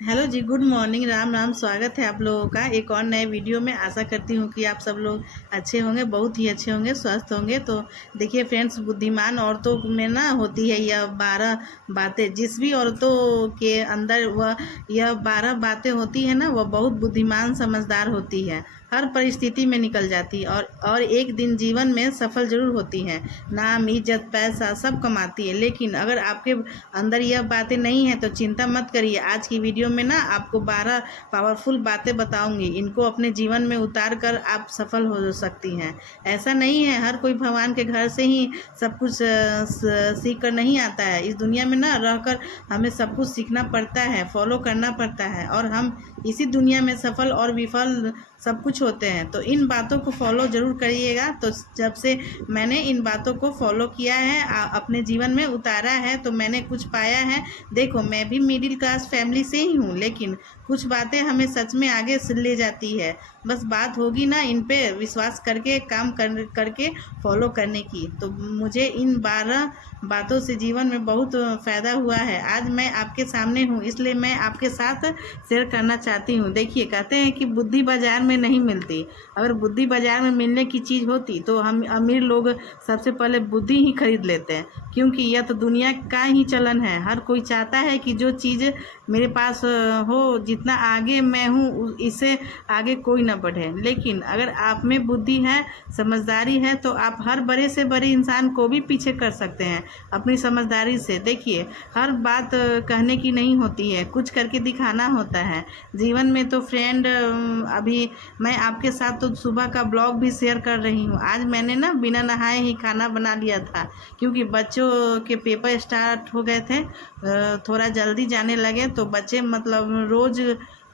Hello जी, good morning. Ram Ram. स्वागत है आप लोगों का एक और नए वीडियो में। आशा करती हूँ कि आप सब लोग अच्छे होंगे, बहुत ही अच्छे होंगे, स्वस्थ होंगे। तो देखिए फ्रेंड्स, बुद्धिमान औरतों में ना होती है यह 12 बातें। जिस भी औरतों के अंदर वह यह 12 बातें होती है ना, वह बहुत बुद्धिमान समझदार होती है। हर परिस्थिति में निकल जाती है और एक दिन जीवन में सफल जरूर होती है। नाम, इज्जत, पैसा सब कमाती है। लेकिन अगर आपके अंदर यह बातें नहीं है तो चिंता मत करिए। आज की वीडियो में ना आपको 12 पावरफुल बातें बताऊंगी। इनको अपने जीवन में उतार कर आप सफल हो सकती हैं। ऐसा नहीं है हर कोई भगवान के घर से ही सब कुछ सीख कर नहीं आता है। इस दुनिया में ना रहकर हमें सब कुछ सीखना पड़ता है, फॉलो करना पड़ता है, और हम इसी दुनिया में सफल और विफल सब कुछ होते हैं। तो इन बातों को फॉलो ज़रूर करिएगा। तो जब से मैंने इन बातों को फॉलो किया है, अपने जीवन में उतारा है, तो मैंने कुछ पाया है। देखो, मैं भी मिडिल क्लास फैमिली से ही हूँ, लेकिन कुछ बातें हमें सच में आगे ले जाती है। बस बात होगी ना इन पे विश्वास करके काम करके फॉलो करने की। तो मुझे इन 12 बातों से जीवन में बहुत फ़ायदा हुआ है। आज मैं आपके सामने हूँ, इसलिए मैं आपके साथ शेयर करना चाहती हूँ। देखिए, कहते हैं कि बुद्धि बाजार में नहीं मिलती। अगर बुद्धि बाजार में मिलने की चीज़ होती तो हम अमीर लोग सबसे पहले बुद्धि ही खरीद लेते हैं, क्योंकि यह तो दुनिया का ही चलन है। हर कोई चाहता है कि जो चीज़ मेरे पास हो, जितना आगे मैं हूँ इससे आगे कोई ना बढ़े। लेकिन अगर आप में बुद्धि है, समझदारी है, तो आप हर बड़े से बड़े इंसान को भी पीछे कर सकते हैं अपनी समझदारी से। देखिए, हर बात कहने की नहीं होती है, कुछ करके दिखाना होता है जीवन में। तो फ्रेंड, अभी मैं आपके साथ तो सुबह का ब्लॉग भी शेयर कर रही हूँ। आज मैंने ना बिना नहाए ही खाना बना लिया था, क्योंकि बच्चों के पेपर स्टार्ट हो गए थे। थोड़ा जल्दी जाने लगे तो बच्चे मतलब रोज़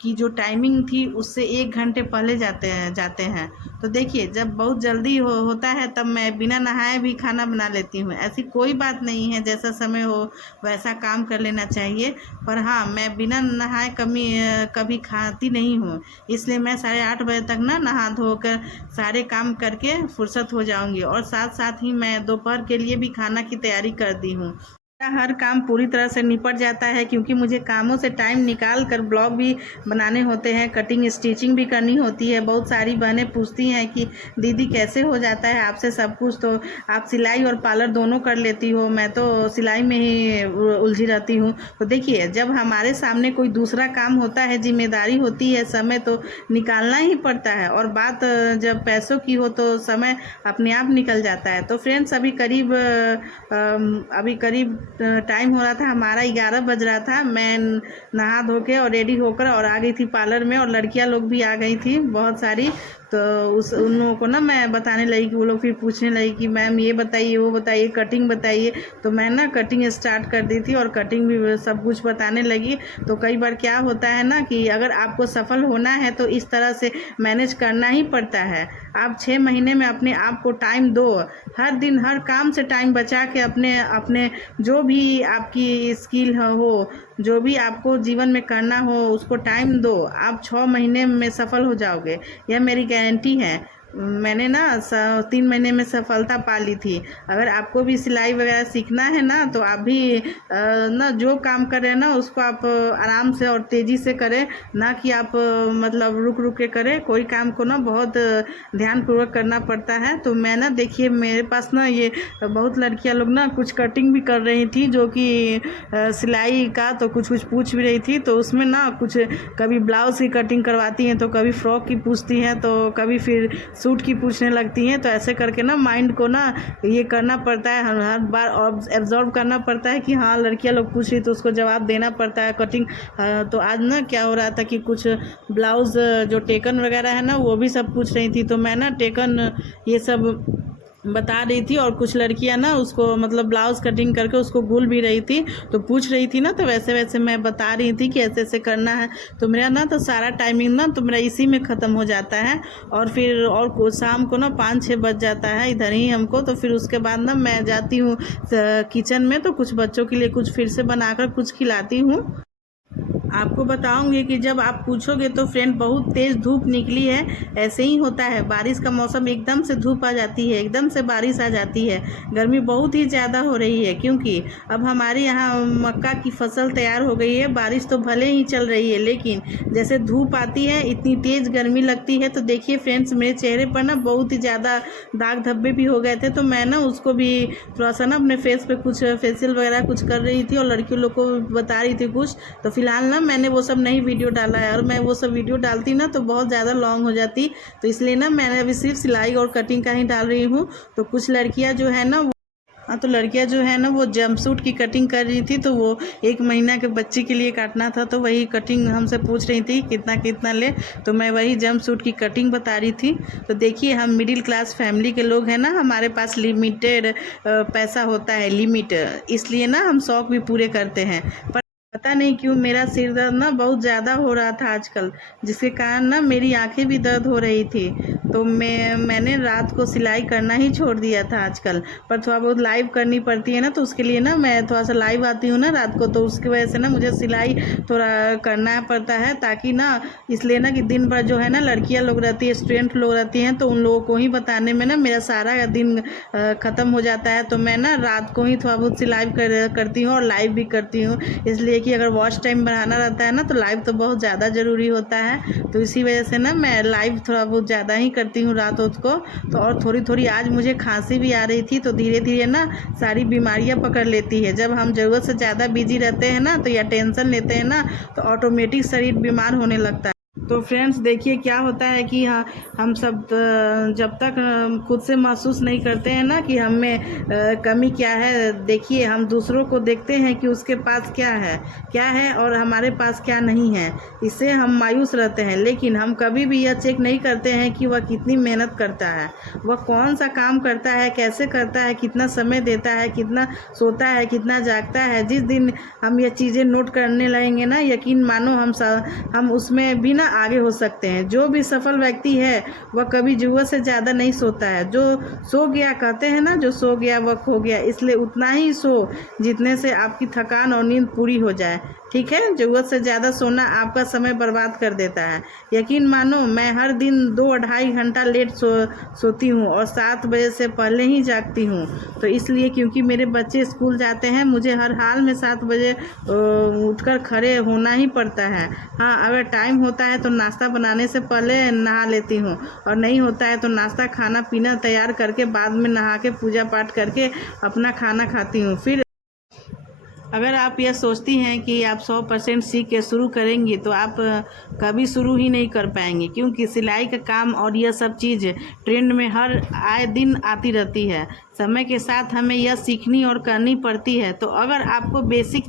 की जो टाइमिंग थी उससे 1 घंटे पहले जाते हैं। तो देखिए, जब बहुत जल्दी होता है तब मैं बिना नहाए भी खाना बना लेती हूँ। ऐसी कोई बात नहीं है, जैसा समय हो वैसा काम कर लेना चाहिए। पर हाँ, मैं बिना नहाए कभी खाती नहीं हूँ। इसलिए मैं 8:30 बजे तक ना नहा धोकर सारे काम करके फुर्सत हो जाऊँगी, और साथ साथ ही मैं दोपहर के लिए भी खाना की तैयारी कर दी हूँ। मेरा हर काम पूरी तरह से निपट जाता है, क्योंकि मुझे कामों से टाइम निकाल कर ब्लॉग भी बनाने होते हैं, कटिंग स्टिचिंग भी करनी होती है। बहुत सारी बहनें पूछती हैं कि दीदी कैसे हो जाता है आपसे सब कुछ, तो आप सिलाई और पार्लर दोनों कर लेती हो। मैं तो सिलाई में ही उलझी रहती हूँ। तो देखिए, जब हमारे सामने कोई दूसरा काम होता है, जिम्मेदारी होती है, समय तो निकालना ही पड़ता है। और बात जब पैसों की हो तो समय अपने आप निकल जाता है। तो फ्रेंड्स, अभी करीब टाइम हो रहा था हमारा, 11 बज रहा था। मैं नहा धो के और रेडी होकर और आ गई थी पार्लर में, और लड़कियां लोग भी आ गई थी बहुत सारी। तो उन लोगों को ना मैं बताने लगी कि वो लोग फिर पूछने लगी कि मैम ये बताइए, वो बताइए, कटिंग बताइए। तो मैं ना कटिंग स्टार्ट कर दी थी, और कटिंग भी सब कुछ बताने लगी। तो कई बार क्या होता है ना कि अगर आपको सफल होना है तो इस तरह से मैनेज करना ही पड़ता है। आप 6 महीने में अपने आप को टाइम दो। हर दिन हर काम से टाइम बचा के अपने अपने जो भी आपकी स्किल हो, जो भी आपको जीवन में करना हो, उसको टाइम दो। आप 6 महीने में सफल हो जाओगे, यह मेरी गारंटी है। मैंने ना 3 महीने में सफलता पा ली थी। अगर आपको भी सिलाई वगैरह सीखना है ना, तो आप भी ना जो काम कर रहे हैं ना उसको आप आराम से और तेज़ी से करें, ना कि आप मतलब रुक रुक के करें। कोई काम को ना बहुत ध्यानपूर्वक करना पड़ता है। तो मैं ना, देखिए, मेरे पास ना ये बहुत लड़कियां लोग ना कुछ कटिंग भी कर रही थी, जो कि सिलाई का, तो कुछ कुछ पूछ भी रही थी। तो उसमें ना कुछ कभी ब्लाउज़ की कटिंग करवाती हैं, तो कभी फ्रॉक की पूछती हैं, तो कभी फिर सूट की पूछने लगती हैं। तो ऐसे करके ना माइंड को ना ये करना पड़ता है, हर बार एब्जॉर्व करना पड़ता है कि हाँ, लड़कियां लोग पूछ रही तो उसको जवाब देना पड़ता है। कटिंग तो आज ना क्या हो रहा था कि कुछ ब्लाउज़ जो टेकन वगैरह है ना, वो भी सब पूछ रही थी। तो मैं ना टेकन ये सब बता रही थी, और कुछ लड़कियां ना उसको मतलब ब्लाउज़ कटिंग करके उसको गुल भी रही थी। तो पूछ रही थी ना, तो वैसे वैसे मैं बता रही थी कि ऐसे ऐसे करना है। तो मेरा ना तो सारा टाइमिंग ना तो मेरा इसी में ख़त्म हो जाता है। और फिर और शाम को ना 5-6 बज जाता है इधर ही हमको। तो फिर उसके बाद ना मैं जाती हूँ किचन में, तो कुछ बच्चों के लिए कुछ फिर से बनाकर कुछ खिलाती हूँ। आपको बताऊंगी कि जब आप पूछोगे तो फ्रेंड बहुत तेज़ धूप निकली है। ऐसे ही होता है, बारिश का मौसम एकदम से धूप आ जाती है, एकदम से बारिश आ जाती है। गर्मी बहुत ही ज़्यादा हो रही है क्योंकि अब हमारे यहाँ मक्का की फसल तैयार हो गई है। बारिश तो भले ही चल रही है लेकिन जैसे धूप आती है इतनी तेज़ गर्मी लगती है। तो देखिए फ्रेंड्स, मेरे चेहरे पर ना बहुत ही ज़्यादा दाग धब्बे भी हो गए थे, तो मैं ना उसको भी थोड़ा सा ना अपने फेस पे कुछ फेशियल वगैरह कुछ कर रही थी और लड़कियों लोग को बता रही थी कुछ। तो फिलहाल ना मैंने वो सब नहीं वीडियो डाला है, और मैं वो सब वीडियो डालती ना तो बहुत ज़्यादा लॉन्ग हो जाती। तो इसलिए ना मैंने अभी सिर्फ सिलाई और कटिंग का ही डाल रही हूँ। तो कुछ लड़कियाँ जो है ना हाँ, तो लड़कियां जो है ना वो जंपसूट की कटिंग कर रही थी। तो वो 1 महीना के बच्ची के लिए काटना था, तो वही कटिंग हमसे पूछ रही थी कितना कितना ले। तो मैं वही जंपसूट की कटिंग बता रही थी। तो देखिए, हम मिडिल क्लास फैमिली के लोग हैं ना, हमारे पास लिमिटेड पैसा होता है, लिमिट, इसलिए ना हम शौक भी पूरे करते हैं। पर पता नहीं क्यों मेरा सिर दर्द ना बहुत ज़्यादा हो रहा था आजकल, जिसके कारण ना मेरी आंखें भी दर्द हो रही थी। तो मैंने रात को सिलाई करना ही छोड़ दिया था आजकल। पर थोड़ा बहुत लाइव करनी पड़ती है ना, तो उसके लिए ना मैं थोड़ा सा लाइव आती हूँ ना रात को, तो उसकी वजह से ना मुझे सिलाई थोड़ा करना पड़ता है, ताकि ना इसलिए ना कि दिन भर जो है ना लड़कियाँ लोग रहती है, स्टूडेंट लोग रहती हैं, तो उन लोगों को ही बताने में ना मेरा सारा दिन ख़त्म हो जाता है। तो मैं ना रात को ही थोड़ा बहुत सिलाई करती हूँ और लाइव भी करती हूँ, इसलिए कि अगर वॉच टाइम बढ़ाना रहता है ना तो लाइव तो बहुत ज़्यादा ज़रूरी होता है। तो इसी वजह से ना मैं लाइव थोड़ा बहुत ज़्यादा ही करती हूँ रात को। तो और थोड़ी थोड़ी आज मुझे खांसी भी आ रही थी, तो धीरे धीरे ना सारी बीमारियाँ पकड़ लेती है। जब हम ज़रूरत से ज़्यादा बिजी रहते हैं ना, तो या टेंशन लेते हैं ना, तो ऑटोमेटिक शरीर बीमार होने लगता है। तो फ्रेंड्स देखिए क्या होता है कि हाँ, हम सब जब तक खुद से महसूस नहीं करते हैं ना कि हमें कमी क्या है, देखिए हम दूसरों को देखते हैं कि उसके पास क्या है और हमारे पास क्या नहीं है, इससे हम मायूस रहते हैं। लेकिन हम कभी भी यह चेक नहीं करते हैं कि वह कितनी मेहनत करता है, वह कौन सा काम करता है, कैसे करता है, कितना समय देता है, कितना सोता है, कितना जागता है। जिस दिन हम ये चीज़ें नोट करने लगेंगे ना, यकीन मानो हम उसमें भी ना आगे हो सकते हैं। जो भी सफल व्यक्ति है वह कभी ज़रूरत से ज़्यादा नहीं सोता है। जो सो गया, कहते हैं ना, जो सो गया वह खो गया, इसलिए उतना ही सो जितने से आपकी थकान और नींद पूरी हो जाए, ठीक है। ज़रूरत से ज़्यादा सोना आपका समय बर्बाद कर देता है। यकीन मानो मैं हर दिन 2-2.5 घंटा लेट सोती हूँ और 7 बजे से पहले ही जागती हूँ। तो इसलिए क्योंकि मेरे बच्चे स्कूल जाते हैं, मुझे हर हाल में 7 बजे उठकर खड़े होना ही पड़ता है। हाँ, अगर टाइम होता है तो नाश्ता बनाने से पहले नहा लेती हूँ, और नहीं होता है तो नाश्ता खाना पीना तैयार करके बाद में नहा के पूजा पाठ करके अपना खाना खाती हूँ। फिर अगर आप यह सोचती हैं कि आप 100% सीख के शुरू करेंगी तो आप कभी शुरू ही नहीं कर पाएंगे, क्योंकि सिलाई का काम और यह सब चीज़ ट्रेंड में हर आए दिन आती रहती है। समय के साथ हमें यह सीखनी और करनी पड़ती है। तो अगर आपको बेसिक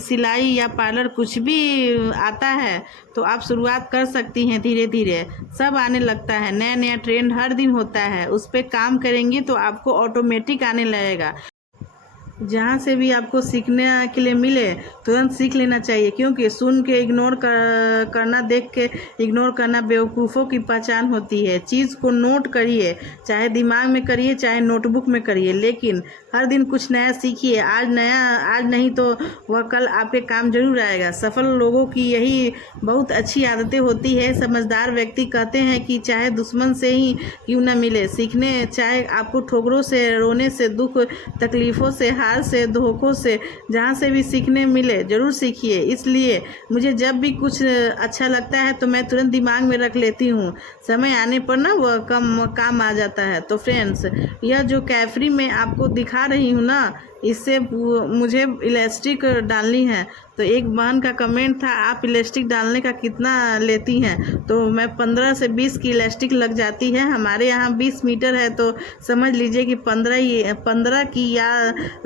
सिलाई या पार्लर कुछ भी आता है तो आप शुरुआत कर सकती हैं। धीरे धीरे सब आने लगता है, नया नया ट्रेंड हर दिन होता है, उस पर काम करेंगी तो आपको ऑटोमेटिक आने लगेगा। जहाँ से भी आपको सीखने के लिए मिले तुरंत सीख लेना चाहिए, क्योंकि सुन के करना, देख के इग्नोर करना बेवकूफ़ों की पहचान होती है। चीज़ को नोट करिए, चाहे दिमाग में करिए चाहे नोटबुक में करिए, लेकिन हर दिन कुछ नया सीखिए। आज नहीं तो वह कल आपके काम जरूर आएगा। सफल लोगों की यही बहुत अच्छी आदतें होती है। समझदार व्यक्ति कहते हैं कि चाहे दुश्मन से ही क्यों न मिले सीखने, चाहे आपको ठोकरों से, रोने से, दुख तकलीफ़ों से, हार से, धोखों से, जहाँ से भी सीखने मिले ज़रूर सीखिए। इसलिए मुझे जब भी कुछ अच्छा लगता है तो मैं तुरंत दिमाग में रख लेती हूँ, समय आने पर ना वह काम आ जाता है। तो फ्रेंड्स, यह जो कैफरी में आपको दिखा रही हूँ ना, इससे मुझे इलास्टिक डालनी है। तो एक बहन का कमेंट था, आप इलास्टिक डालने का कितना लेती हैं? तो मैं 15 से 20 की इलास्टिक लग जाती है। हमारे यहाँ 20 मीटर है, तो समझ लीजिए कि 15 की या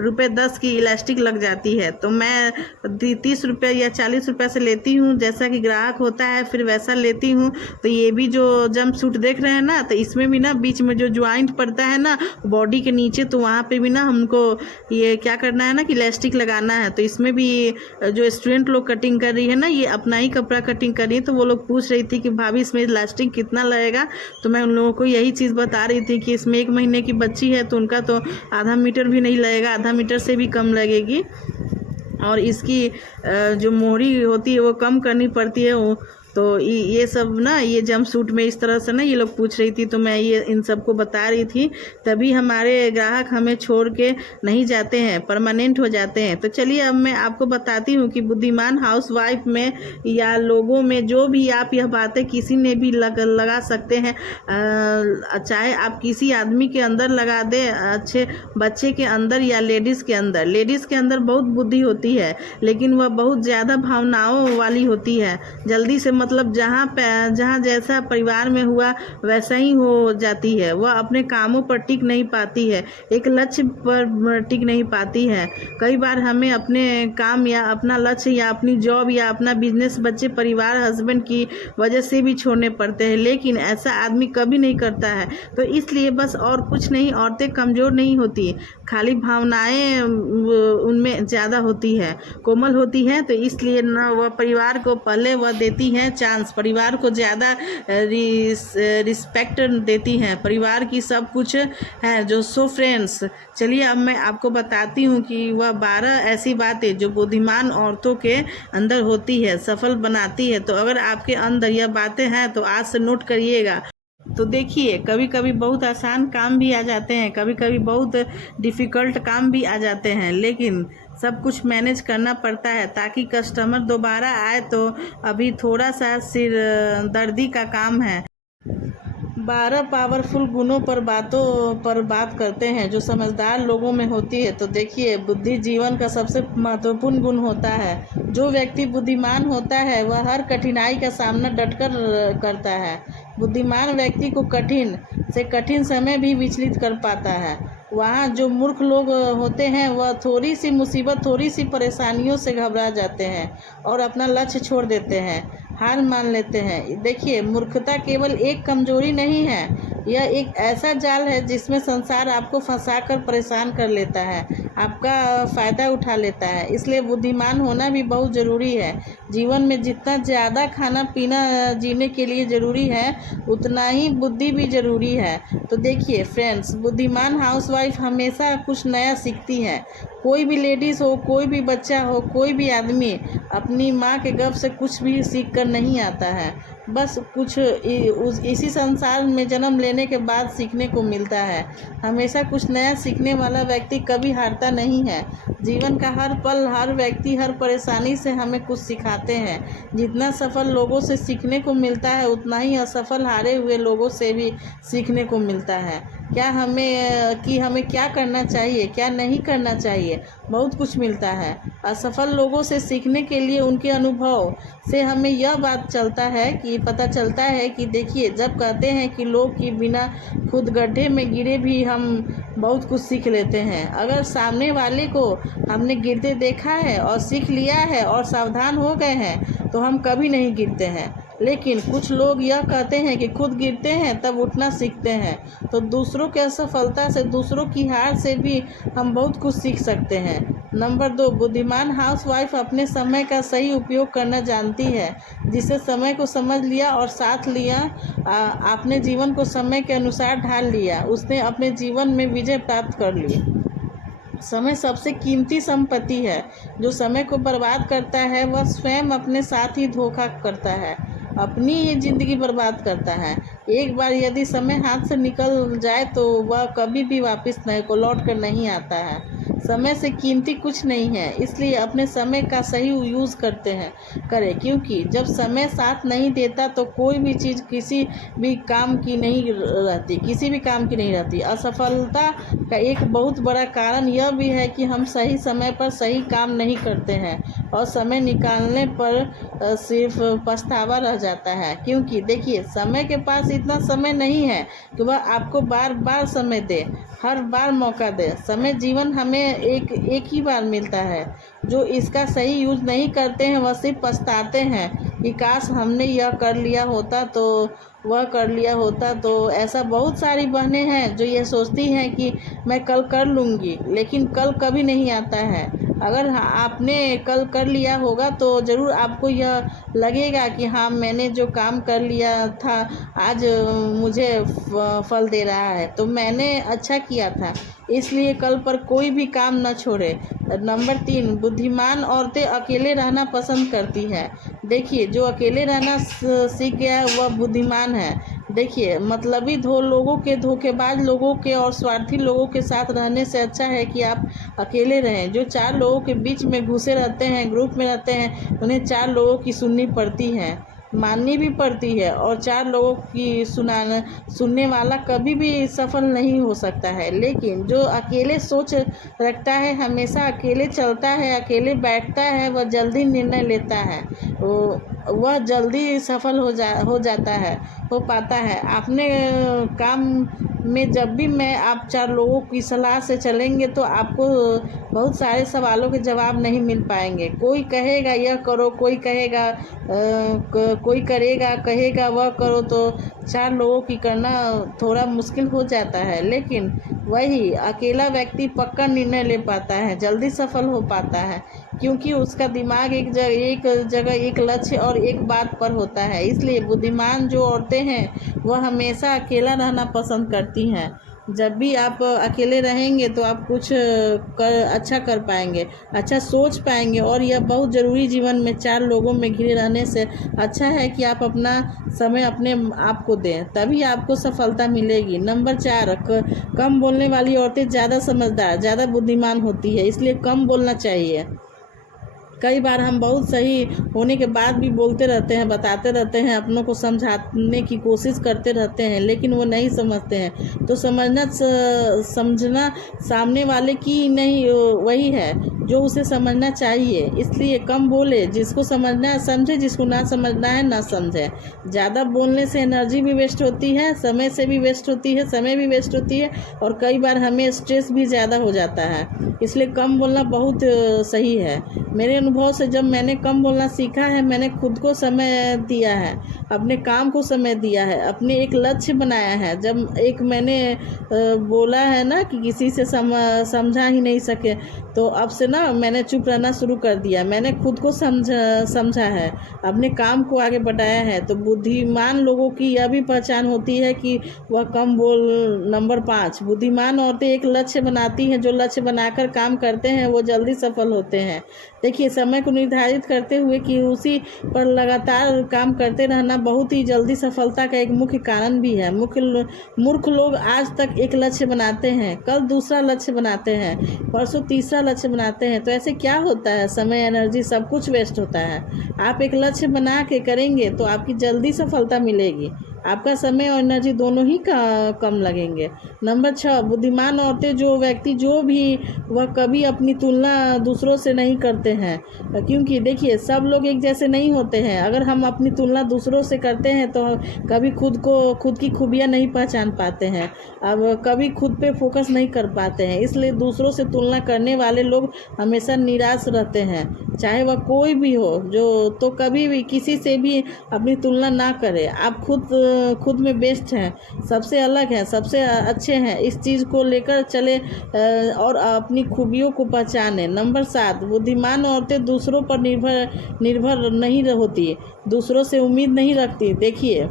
₹10 की इलास्टिक लग जाती है। तो मैं 30 रुपये या 40 रुपये से लेती हूँ, जैसा कि ग्राहक होता है फिर वैसा लेती हूँ। तो ये भी जो जंप सूट देख रहे हैं ना, तो इसमें भी ना बीच में जो ज्वाइंट पड़ता है ना बॉडी के नीचे, तो वहाँ पे भी ना हमको ये क्या करना है ना कि इलास्टिक लगाना है। तो इसमें भी जो स्टूडेंट लोग कटिंग कर रही है ना, ये अपना ही कपड़ा कटिंग कर रही है, तो वो लोग पूछ रही थी कि भाभी इसमें इलास्टिक कितना लगेगा। तो मैं उन लोगों को यही चीज़ बता रही थी कि इसमें 1 महीने की बच्ची है तो उनका तो आधा मीटर भी नहीं लगेगा, आधा मीटर से भी कम लगेगी। और इसकी जो मोहरी होती है वो कम करनी पड़ती है। वो तो ये सब ना, ये जंपसूट में इस तरह से ना ये लोग पूछ रही थी, तो मैं ये इन सबको बता रही थी। तभी हमारे ग्राहक हमें छोड़ के नहीं जाते हैं, परमानेंट हो जाते हैं। तो चलिए अब मैं आपको बताती हूँ कि बुद्धिमान हाउसवाइफ में या लोगों में जो भी आप यह बातें किसी ने भी लगा सकते हैं। चाहे आप किसी आदमी के अंदर लगा दे, अच्छे बच्चे के अंदर या लेडीज़ के अंदर। लेडीज़ के अंदर बहुत बुद्धि होती है, लेकिन वह बहुत ज़्यादा भावनाओं वाली होती है। जल्दी से मतलब जहाँ जैसा परिवार में हुआ वैसा ही हो जाती है। वह अपने कामों पर टिक नहीं पाती है, एक लक्ष्य पर टिक नहीं पाती है। कई बार हमें अपने काम या अपना लक्ष्य या अपनी जॉब या अपना बिजनेस, बच्चे, परिवार, हस्बैंड की वजह से भी छोड़ने पड़ते हैं, लेकिन ऐसा आदमी कभी नहीं करता है। तो इसलिए बस, और कुछ नहीं, औरतें कमज़ोर नहीं होती, खाली भावनाएं उनमें ज़्यादा होती है, कोमल होती हैं। तो इसलिए ना वह परिवार को पहले वह देती हैं चांस, परिवार को ज़्यादा रिस्पेक्ट देती हैं, परिवार की सब कुछ है जो। सो फ्रेंड्स, चलिए अब मैं आपको बताती हूँ कि वह 12 ऐसी बातें जो बुद्धिमान औरतों के अंदर होती है, सफल बनाती है। तो अगर आपके अंदर यह बातें हैं तो आज से नोट करिएगा। तो देखिए, कभी कभी बहुत आसान काम भी आ जाते हैं, कभी कभी बहुत डिफ़िकल्ट काम भी आ जाते हैं, लेकिन सब कुछ मैनेज करना पड़ता है ताकि कस्टमर दोबारा आए। तो अभी थोड़ा सा सिर दर्दी का काम है। 12 पावरफुल गुणों पर बात करते हैं जो समझदार लोगों में होती है। तो देखिए, बुद्धि जीवन का सबसे महत्वपूर्ण गुण होता है। जो व्यक्ति बुद्धिमान होता है वह हर कठिनाई का सामना डटकर करता है। बुद्धिमान व्यक्ति को कठिन से कठिन समय भी विचलित कर पाता है। वहाँ जो मूर्ख लोग होते हैं वह थोड़ी सी मुसीबत, थोड़ी सी परेशानियों से घबरा जाते हैं और अपना लक्ष्य छोड़ देते हैं, हार मान लेते हैं। देखिए, मूर्खता केवल एक कमजोरी नहीं है, यह एक ऐसा जाल है जिसमें संसार आपको फंसाकर परेशान कर लेता है, आपका फ़ायदा उठा लेता है। इसलिए बुद्धिमान होना भी बहुत ज़रूरी है। जीवन में जितना ज़्यादा खाना पीना जीने के लिए ज़रूरी है, उतना ही बुद्धि भी ज़रूरी है। तो देखिए फ्रेंड्स, बुद्धिमान हाउसवाइफ हमेशा कुछ नया सीखती है। कोई भी लेडीज़ हो, कोई भी बच्चा हो, कोई भी आदमी अपनी माँ के गर्भ से कुछ भी सीख कर नहीं आता है। बस कुछ इसी संसार में जन्म लेने के बाद सीखने को मिलता है। हमेशा कुछ नया सीखने वाला व्यक्ति कभी हारता नहीं है। जीवन का हर पल, हर व्यक्ति, हर परेशानी से हमें कुछ सिखाते हैं। जितना सफल लोगों से सीखने को मिलता है, उतना ही असफल, हारे हुए लोगों से भी सीखने को मिलता है। हमें क्या करना चाहिए, क्या नहीं करना चाहिए, बहुत कुछ मिलता है। असफल लोगों से सीखने के लिए उनके अनुभव से हमें यह बात पता चलता है कि देखिए, जब कहते हैं कि लोग कि बिना खुद गड्ढे में गिरे भी हम बहुत कुछ सीख लेते हैं। अगर सामने वाले को हमने गिरते देखा है और सीख लिया है और सावधान हो गए हैं तो हम कभी नहीं गिरते हैं। लेकिन कुछ लोग यह कहते हैं कि खुद गिरते हैं तब उठना सीखते हैं। तो दूसरों के असफलता से, दूसरों की हार से भी हम बहुत कुछ सीख सकते हैं। नंबर 2, बुद्धिमान हाउसवाइफ अपने समय का सही उपयोग करना जानती है। जिसे समय को समझ लिया और साथ लिया, अपने जीवन को समय के अनुसार ढाल लिया, उसने अपने जीवन में विजय प्राप्त कर ली। समय सबसे कीमती संपत्ति है। जो समय को बर्बाद करता है वह स्वयं अपने साथ ही धोखा करता है, अपनी ही जिंदगी बर्बाद करता है। एक बार यदि समय हाथ से निकल जाए तो वह कभी भी वापस लौट कर नहीं आता है। समय से कीमती कुछ नहीं है, इसलिए अपने समय का सही यूज़ करें, क्योंकि जब समय साथ नहीं देता तो कोई भी चीज़ किसी भी काम की नहीं रहती। असफलता का एक बहुत बड़ा कारण यह भी है कि हम सही समय पर सही काम नहीं करते हैं और समय निकालने पर सिर्फ पछतावा रह जाता है। क्योंकि देखिए, समय के पास इतना समय नहीं है कि वह आपको बार बार समय दे, हर बार मौका दे। समय जीवन हमें एक ही बार मिलता है। जो इसका सही यूज़ नहीं करते हैं वह सिर्फ पछताते हैं कि काश हमने यह कर लिया होता तो वह कर लिया होता। तो ऐसा बहुत सारी बहनें हैं जो ये सोचती हैं कि मैं कल कर लूँगी, लेकिन कल कभी नहीं आता है। अगर आपने कल कर लिया होगा तो ज़रूर आपको यह लगेगा कि हाँ, मैंने जो काम कर लिया था आज मुझे फल दे रहा है, तो मैंने अच्छा किया था, इसलिए कल पर कोई भी काम न छोड़े। नंबर 3, बुद्धिमान औरतें अकेले रहना पसंद करती है। देखिए, जो अकेले रहना सीख गया है वह बुद्धिमान है। देखिए, मतलबी लोगों के, धोखेबाज लोगों के और स्वार्थी लोगों के साथ रहने से अच्छा है कि आप अकेले रहें। जो 4 लोगों के बीच में घुसे रहते हैं, ग्रुप में रहते हैं, उन्हें 4 लोगों की सुननी पड़ती है, माननी भी पड़ती है, और 4 लोगों की सुनने वाला कभी भी सफल नहीं हो सकता है। लेकिन जो अकेले सोच रखता है, हमेशा अकेले चलता है, अकेले बैठता है, वह जल्दी निर्णय लेता है, वह जल्दी सफल हो जाता है, हो पाता है। आपने काम में जब भी आप 4 लोगों की सलाह से चलेंगे तो आपको बहुत सारे सवालों के जवाब नहीं मिल पाएंगे। कोई कहेगा यह करो, कोई कहेगा कोई कहेगा वह करो, तो 4 लोगों की करना थोड़ा मुश्किल हो जाता है। लेकिन वही अकेला व्यक्ति पक्का निर्णय ले पाता है, जल्दी सफल हो पाता है, क्योंकि उसका दिमाग एक जगह एक लक्ष्य और एक बात पर होता है। इसलिए बुद्धिमान जो औरतें हैं वह हमेशा अकेला रहना पसंद करती हैं। जब भी आप अकेले रहेंगे तो आप कुछ अच्छा कर पाएंगे, अच्छा सोच पाएंगे, और यह बहुत ज़रूरी जीवन में 4 लोगों में घिरे रहने से अच्छा है कि आप अपना समय अपने आप को दें, तभी आपको सफलता मिलेगी। नंबर 4, कम बोलने वाली औरतें ज़्यादा समझदार, ज़्यादा बुद्धिमान होती है, इसलिए कम बोलना चाहिए। कई बार हम बहुत सही होने के बाद भी बोलते रहते हैं, बताते रहते हैं, अपनों को समझाने की कोशिश करते रहते हैं, लेकिन वो नहीं समझते हैं। तो समझना सामने वाले की नहीं, वही है जो उसे समझना चाहिए। इसलिए कम बोले, जिसको समझना है समझे, जिसको ना समझना है ना समझे। ज़्यादा बोलने से एनर्जी भी वेस्ट होती है, समय से भी वेस्ट होती है, समय भी वेस्ट होती है, और कई बार हमें स्ट्रेस भी ज़्यादा हो जाता है। इसलिए कम बोलना बहुत सही है। मेरे अनुभव से जब मैंने कम बोलना सीखा है, मैंने खुद को समय दिया है, अपने काम को समय दिया है, अपने एक लक्ष्य बनाया है। जब एक मैंने बोला है ना कि किसी से समझा ही नहीं सके, तो अब से ना मैंने चुप रहना शुरू कर दिया। मैंने खुद को समझा है, अपने काम को आगे बढ़ाया है। तो बुद्धिमान लोगों की यह भी पहचान होती है कि वह कम बोल। नंबर 5, बुद्धिमान औरतें एक लक्ष्य बनाती हैं, जो लक्ष्य बनाकर काम करते हैं वो जल्दी सफल होते हैं। देखिए, समय को निर्धारित करते हुए कि उसी पर लगातार काम करते रहना बहुत ही जल्दी सफलता का एक मुख्य कारण भी है। मूर्ख लोग आज तक एक लक्ष्य बनाते हैं, कल दूसरा लक्ष्य बनाते हैं, परसों तीसरा लक्ष्य बनाते हैं। तो ऐसे क्या होता है, समय, एनर्जी सब कुछ वेस्ट होता है। आप एक लक्ष्य बना के करेंगे तो आपकी जल्दी सफलता मिलेगी, आपका समय और एनर्जी दोनों ही कम लगेंगे। नंबर 6, बुद्धिमान औरतें जो भी वह कभी अपनी तुलना दूसरों से नहीं करते हैं, क्योंकि देखिए सब लोग एक जैसे नहीं होते हैं। अगर हम अपनी तुलना दूसरों से करते हैं तो कभी खुद की खूबियां नहीं पहचान पाते हैं, अब कभी खुद पे फोकस नहीं कर पाते हैं। इसलिए दूसरों से तुलना करने वाले लोग हमेशा निराश रहते हैं, चाहे वह कोई भी हो। तो कभी भी किसी से भी अपनी तुलना ना करें। आप खुद में बेस्ट हैं, सबसे अलग हैं, सबसे अच्छे हैं, इस चीज़ को लेकर चले और अपनी खूबियों को पहचानें। नंबर 7, बुद्धिमान औरतें दूसरों पर निर्भर नहीं होती, दूसरों से उम्मीद नहीं रखती। देखिए,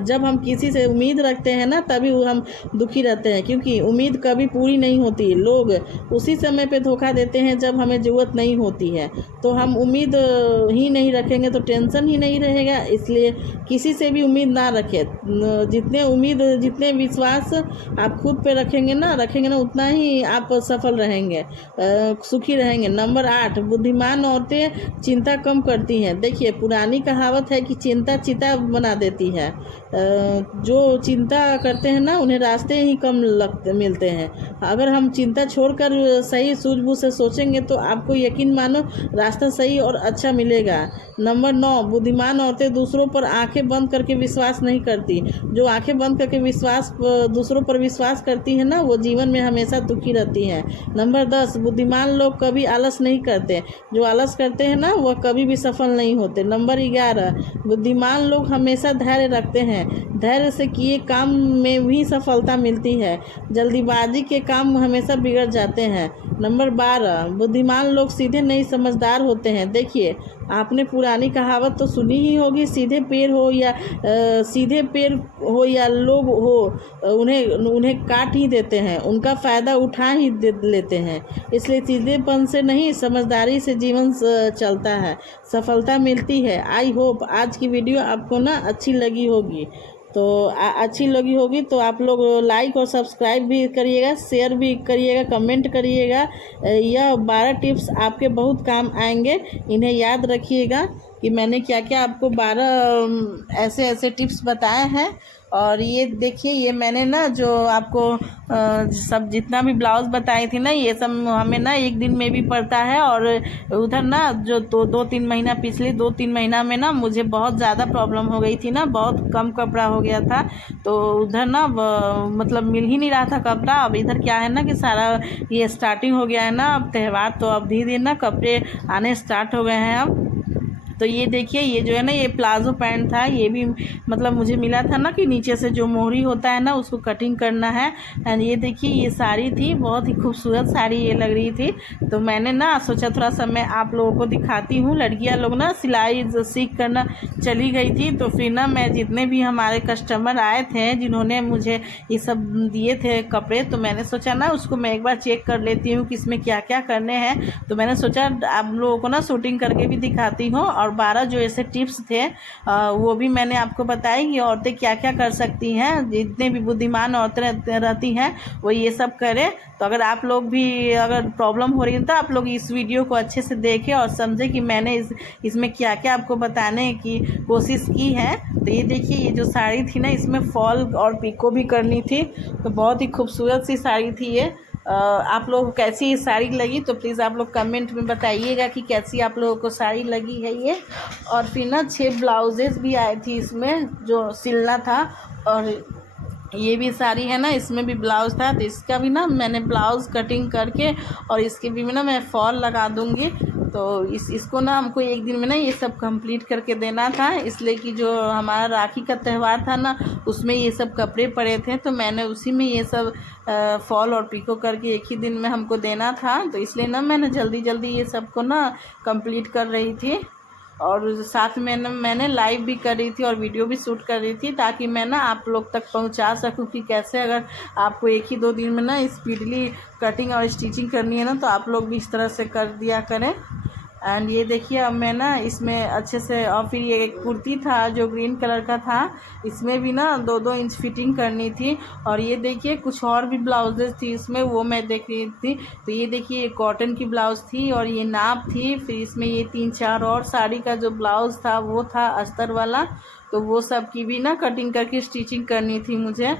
जब हम किसी से उम्मीद रखते हैं ना, तभी हम दुखी रहते हैं, क्योंकि उम्मीद कभी पूरी नहीं होती। लोग उसी समय पे धोखा देते हैं जब हमें ज़रूरत नहीं होती है। तो हम उम्मीद ही नहीं रखेंगे तो टेंशन ही नहीं रहेगा। इसलिए किसी से भी उम्मीद ना रखें। जितने विश्वास आप खुद पे रखेंगे ना, उतना ही आप सफल रहेंगे, सुखी रहेंगे। नंबर 8, बुद्धिमान औरतें चिंता कम करती हैं। देखिए, पुरानी कहावत है कि चिंता चिता बना देती है। जो चिंता करते हैं ना, उन्हें रास्ते ही कम मिलते हैं। अगर हम चिंता छोड़कर सही सूझबूझ से सोचेंगे तो आपको यकीन मानो रास्ता सही और अच्छा मिलेगा। नंबर 9, बुद्धिमान औरतें दूसरों पर आंखें बंद करके विश्वास नहीं करती। जो आंखें बंद करके दूसरों पर विश्वास करती है ना, वो जीवन में हमेशा दुखी रहती हैं। नंबर 10, बुद्धिमान लोग कभी आलस नहीं करते। जो आलस करते हैं ना, वह कभी भी सफल नहीं होते। नंबर 11, बुद्धिमान लोग हमेशा धैर्य रखते होते हैं। धैर्य से किए काम में भी सफलता मिलती है। जल्दीबाजी के काम हमेशा बिगड़ जाते हैं। नंबर 12, बुद्धिमान लोग सीधे नहीं समझदार होते हैं। देखिए, आपने पुरानी कहावत तो सुनी ही होगी, सीधे पैर हो या लोग हो, उन्हें काट ही देते हैं, उनका फ़ायदा उठा ही लेते हैं। इसलिए सीधेपन से नहीं, समझदारी से जीवन चलता है, सफलता मिलती है। आई होप आज की वीडियो आपको ना अच्छी लगी होगी। तो अच्छी लगी होगी तो आप लोग लाइक और सब्सक्राइब भी करिएगा, शेयर भी करिएगा, कमेंट करिएगा। यह 12 टिप्स आपके बहुत काम आएंगे। इन्हें याद रखिएगा कि मैंने क्या क्या आपको 12 ऐसे ऐसे टिप्स बताए हैं। और ये देखिए, ये मैंने ना जो आपको सब जितना भी ब्लाउज़ बताई थी ना, ये सब हमें ना एक दिन में भी पड़ता है। और उधर ना जो 2-3 महीना, पिछले 2-3 महीना में ना मुझे बहुत ज़्यादा प्रॉब्लम हो गई थी ना, बहुत कम कपड़ा हो गया था। तो उधर ना मतलब मिल ही नहीं रहा था कपड़ा। अब इधर क्या है ना कि सारा ये स्टार्टिंग हो गया है ना, अब त्यौहार, तो अब धीरे धीरे ना कपड़े आने स्टार्ट हो गए हैं अब। तो ये देखिए, ये जो है ना, ये प्लाजो पैंट था। ये भी मतलब मुझे मिला था ना कि नीचे से जो मोहरी होता है ना, उसको कटिंग करना है। एंड ये देखिए, ये साड़ी थी, बहुत ही खूबसूरत साड़ी ये लग रही थी। तो मैंने ना सोचा थोड़ा सा मैं आप लोगों को दिखाती हूँ। लड़कियाँ लोग ना सिलाई सीख करना चली गई थी। तो फिर ना मैं जितने भी हमारे कस्टमर आए थे, जिन्होंने मुझे ये सब दिए थे कपड़े, तो मैंने सोचा ना उसको मैं एक बार चेक कर लेती हूँ कि इसमें क्या क्या करने हैं। तो मैंने सोचा आप लोगों को ना शूटिंग करके भी दिखाती हूँ। और 12 जो ऐसे टिप्स थे वो भी मैंने आपको बताई कि औरतें क्या क्या कर सकती हैं। जितने भी बुद्धिमान औरतें रहती हैं वो ये सब करें। तो अगर आप लोग भी अगर प्रॉब्लम हो रही है तो आप लोग इस वीडियो को अच्छे से देखें और समझें कि मैंने इसमें क्या क्या आपको बताने की कोशिश की है। तो ये देखिए, ये जो साड़ी थी ना, इसमें फॉल और पिको भी करनी थी। तो बहुत ही खूबसूरत सी साड़ी थी ये। आप लोगों को कैसी साड़ी लगी तो प्लीज़ आप लोग कमेंट में बताइएगा कि कैसी आप लोगों को साड़ी लगी है ये। और फिर ना 6 ब्लाउजेज़ भी आए थी इसमें जो सिलना था। और ये भी साड़ी है ना, इसमें भी ब्लाउज़ था। तो इसका भी ना मैंने ब्लाउज़ कटिंग करके और इसके भी ना मैं फॉल लगा दूँगी। तो इसको ना हमको एक दिन में ना ये सब कंप्लीट करके देना था। इसलिए कि जो हमारा राखी का त्यौहार था ना, उसमें ये सब कपड़े पड़े थे। तो मैंने उसी में ये सब फॉल और पिको करके एक ही दिन में हमको देना था। तो इसलिए ना मैंने जल्दी जल्दी ये सब को ना कंप्लीट कर रही थी। और साथ में ना मैंने लाइव भी कर रही थी और वीडियो भी शूट कर रही थी, ताकि मैं ना आप लोग तक पहुंचा सकूं कि कैसे अगर आपको एक ही 2 दिन में ना स्पीडली कटिंग और स्टिचिंग करनी है ना, तो आप लोग भी इस तरह से कर दिया करें। एंड ये देखिए, अब मैं ना इसमें अच्छे से, और फिर ये एक कुर्ती था जो ग्रीन कलर का था, इसमें भी ना 2-2 इंच फिटिंग करनी थी। और ये देखिए, कुछ और भी ब्लाउजेज थी इसमें, वो मैं देख रही थी। तो ये देखिए, ये कॉटन की ब्लाउज़ थी और ये नाप थी। फिर इसमें ये 3-4 और साड़ी का जो ब्लाउज़ था वो था अस्तर वाला। तो वो सब की भी ना कटिंग करके स्टिचिंग करनी थी मुझे।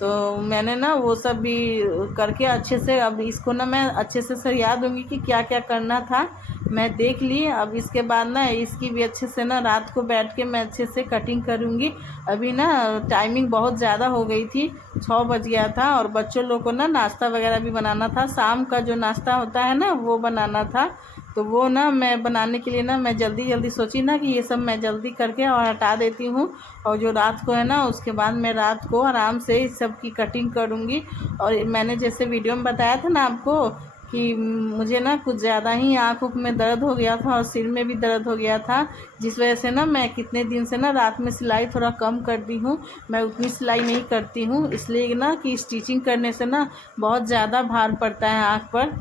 तो मैंने ना वो सब भी करके अच्छे से, अब इसको ना मैं अच्छे से सरिया दूँगी कि क्या क्या करना था, मैं देख ली। अब इसके बाद ना इसकी भी अच्छे से ना रात को बैठ के मैं अच्छे से कटिंग करूँगी। अभी ना टाइमिंग बहुत ज़्यादा हो गई थी, 6 बज गया था। और बच्चों लोग को ना नाश्ता वगैरह भी बनाना था, शाम का जो नाश्ता होता है ना वो बनाना था। तो वो ना मैं बनाने के लिए ना मैं जल्दी जल्दी सोची ना कि ये सब मैं जल्दी करके और हटा देती हूँ। और जो रात को है ना, उसके बाद मैं रात को आराम से इस सब की कटिंग करूँगी। और मैंने जैसे वीडियो में बताया था ना आपको कि मुझे ना कुछ ज़्यादा ही आँखों में दर्द हो गया था और सिर में भी दर्द हो गया था, जिस वजह से ना मैं कितने दिन से ना रात में सिलाई थोड़ा कम कर दी हूँ। मैं उतनी सिलाई नहीं करती हूँ, इसलिए ना कि स्टिचिंग करने से ना बहुत ज़्यादा भार पड़ता है आँख पर।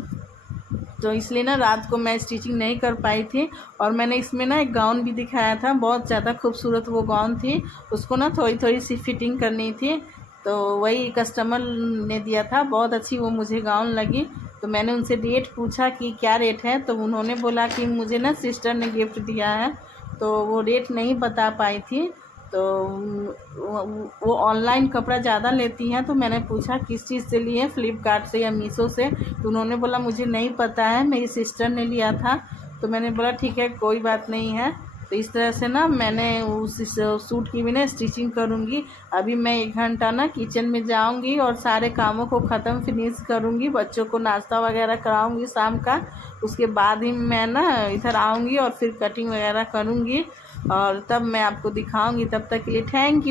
तो इसलिए ना रात को मैं स्टिचिंग नहीं कर पाई थी। और मैंने इसमें ना एक गाउन भी दिखाया था, बहुत ज़्यादा खूबसूरत वो गाउन थी, उसको ना थोड़ी थोड़ी सी फिटिंग करनी थी। तो वही कस्टमर ने दिया था, बहुत अच्छी वो मुझे गाउन लगी। तो मैंने उनसे रेट पूछा कि क्या रेट है, तो उन्होंने बोला कि मुझे ना सिस्टर ने गिफ्ट दिया है, तो वो रेट नहीं बता पाई थी। तो वो ऑनलाइन कपड़ा ज़्यादा लेती हैं। तो मैंने पूछा किस चीज़ से लिए, फ्लिपकार्ट से या मीशो से, तो उन्होंने बोला मुझे नहीं पता है, मेरी सिस्टर ने लिया था। तो मैंने बोला ठीक है, कोई बात नहीं है। तो इस तरह से ना मैंने उस सूट की भी ना स्टिचिंग करूँगी। अभी मैं 1 घंटा ना किचन में जाऊँगी और सारे कामों को ख़त्म फिनिश करूँगी, बच्चों को नाश्ता वगैरह कराऊँगी शाम का। उसके बाद ही मैं ना इधर आऊँगी और फिर कटिंग वगैरह करूँगी और तब मैं आपको दिखाऊँगी। तब तक के लिए थैंक यू।